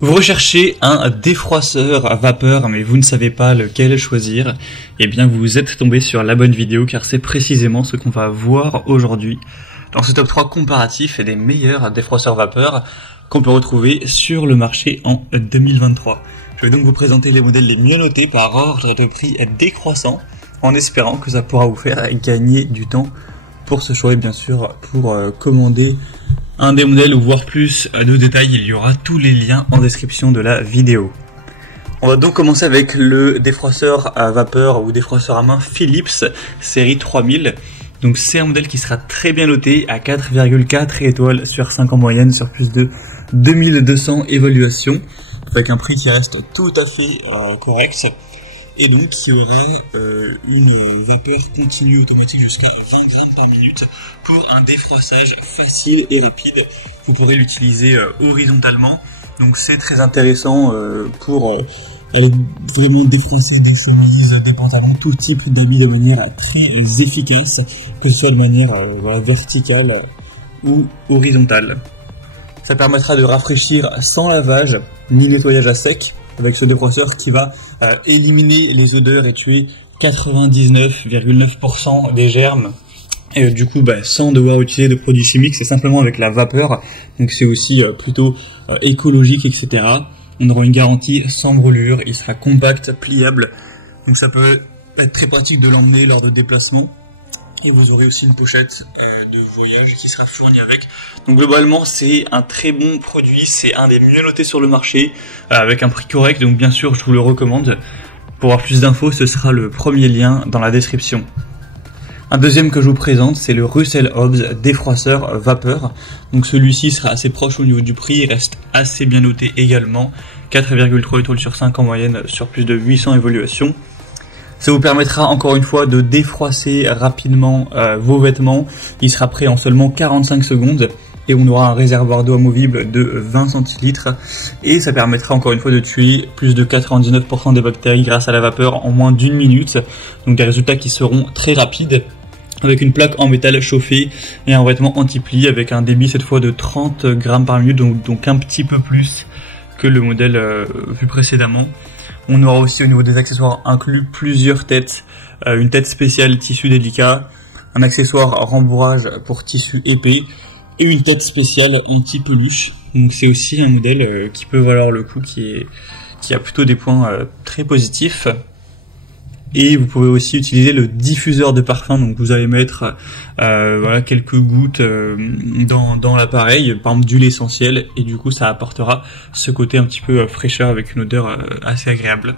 Vous recherchez un défroisseur à vapeur mais vous ne savez pas lequel choisir, eh bien vous êtes tombé sur la bonne vidéo car c'est précisément ce qu'on va voir aujourd'hui dans ce top 3 comparatif des meilleurs défroisseurs vapeur qu'on peut retrouver sur le marché en 2023. Je vais donc vous présenter les modèles les mieux notés par ordre de prix décroissant en espérant que ça pourra vous faire gagner du temps pour ce choix et bien sûr pour commander un des modèles ou voir plus de détails, il y aura tous les liens en description de la vidéo. On va donc commencer avec le défroisseur à vapeur ou défroisseur à main Philips série 3000. Donc c'est un modèle qui sera très bien noté à 4,4 étoiles sur 5 en moyenne sur plus de 2200 évaluations avec un prix qui reste tout à fait correct. Et donc qui aurait une vapeur continue automatique jusqu'à 20 grammes par minute pour un défroissage facile et rapide. Vous pourrez l'utiliser horizontalement, donc c'est très intéressant pour vraiment défroisser des chemises, des pantalons, tout type d'habits de manière très efficace, que ce soit de manière verticale ou horizontale. Ça permettra de rafraîchir sans lavage ni nettoyage à sec, avec ce défroisseur qui va éliminer les odeurs et tuer 99,9% des germes. Et du coup, sans devoir utiliser de produits chimiques, c'est simplement avec la vapeur. Donc c'est aussi plutôt écologique, etc. On aura une garantie sans brûlure, il sera compact, pliable. Donc ça peut être très pratique de l'emmener lors de déplacements. Et vous aurez aussi une pochette de voyage qui sera fournie avec. Donc globalement c'est un très bon produit, c'est un des mieux notés sur le marché, avec un prix correct, donc bien sûr je vous le recommande. Pour avoir plus d'infos, ce sera le premier lien dans la description. Un deuxième que je vous présente, c'est le Russell Hobbs défroisseur vapeur. Donc celui-ci sera assez proche au niveau du prix, il reste assez bien noté également, 4,3 étoiles sur 5 en moyenne sur plus de 800 évaluations. Ça vous permettra encore une fois de défroisser rapidement vos vêtements. Il sera prêt en seulement 45 secondes et on aura un réservoir d'eau amovible de 20 centilitres. Et ça permettra encore une fois de tuer plus de 99% des bactéries grâce à la vapeur en moins d'une minute. Donc des résultats qui seront très rapides avec une plaque en métal chauffée et un vêtement anti-pli avec un débit cette fois de 30 grammes par minute, donc un petit peu plus que le modèle vu précédemment. On aura aussi au niveau des accessoires inclus plusieurs têtes, une tête spéciale tissu délicat, un accessoire rembourrage pour tissu épais et une tête spéciale anti-peluche. Donc c'est aussi un modèle qui peut valoir le coup, qui a plutôt des points très positifs. Et vous pouvez aussi utiliser le diffuseur de parfum, donc vous allez mettre quelques gouttes dans l'appareil, par exemple d'huile essentielle, et du coup ça apportera ce côté un petit peu fraîcheur avec une odeur assez agréable.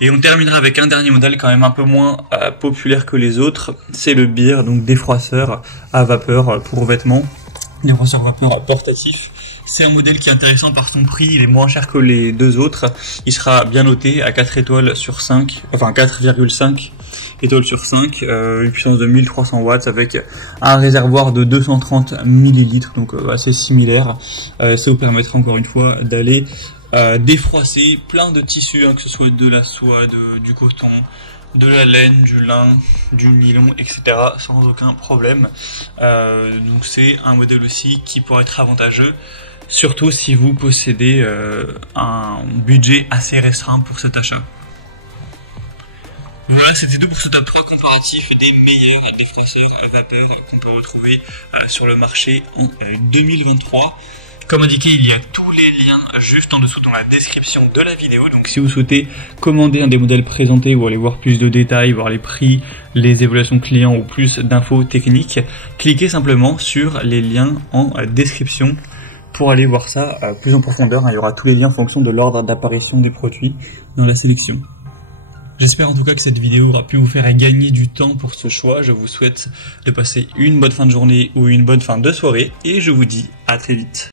Et on terminera avec un dernier modèle quand même un peu moins populaire que les autres, c'est le Beer, donc défroisseur à vapeur pour vêtements, défroisseur vapeur portatif. C'est un modèle qui est intéressant par son prix, il est moins cher que les deux autres. Il sera bien noté à 4 étoiles sur 5, enfin 4,5 étoiles sur 5, une puissance de 1300 watts avec un réservoir de 230 millilitres, donc assez similaire. Ça vous permettra encore une fois d'aller défroisser plein de tissus, que ce soit de la soie, du coton, de la laine, du lin, du nylon, etc. sans aucun problème. Donc c'est un modèle aussi qui pourrait être avantageux, surtout si vous possédez un budget assez restreint pour cet achat. Voilà, c'était tout pour ce top 3 comparatif des meilleurs défroisseurs vapeur qu'on peut retrouver sur le marché en 2023. Comme indiqué, il y a tous les liens juste en dessous dans la description de la vidéo. Donc si vous souhaitez commander un des modèles présentés ou aller voir plus de détails, voir les prix, les évaluations clients ou plus d'infos techniques, cliquez simplement sur les liens en description pour aller voir ça plus en profondeur. Il y aura tous les liens en fonction de l'ordre d'apparition des produits dans la sélection. J'espère en tout cas que cette vidéo aura pu vous faire gagner du temps pour ce choix. Je vous souhaite de passer une bonne fin de journée ou une bonne fin de soirée et je vous dis à très vite.